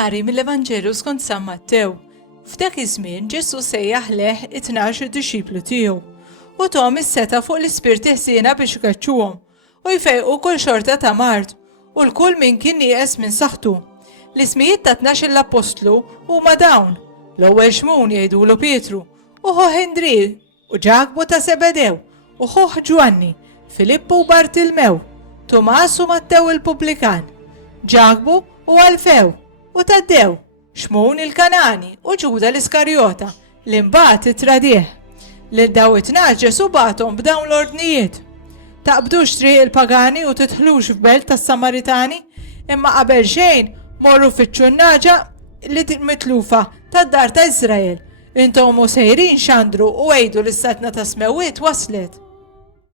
Qari mill-Evanġelu skont San Mattew. F'dak iż-żmien Ġesu sejjaħ leħ 12 disċiplu tiegħu u tom is-seta fuq l-ispirti ħsiena biex ikaċċuhom u jfejqu kull xorta ta' mard u l-kull min kien nieqes minn saħħtu. L-ismijiet ta' 12 l-apostlu huma dawn: l-ewwel xmun jgħidulu Pietru, u ħoħ Indri u Ġakbu ta' Sebedew, u ħoħ Ġwanni, Filippu u Bartilmew, Tumas u Mattew il-Pubblikan, Ġakbu u Alfew u Taddew, Xmun il-Kanani u Ġuda l-Iskarjota li mbagħad itradih. Lil daw it-tnax Ġesu bagħthom b'dawn l-ordnijiet: taqbdux triq il-pagani u titħlux f'belt tas-Samaritani, imma qabel xejn morru fiċ-ċunnaġa li mitlufa tad-dar ta' Iżrael. Intom sejrin xandru u għejdu l-istatna ta' Smewiet waslet.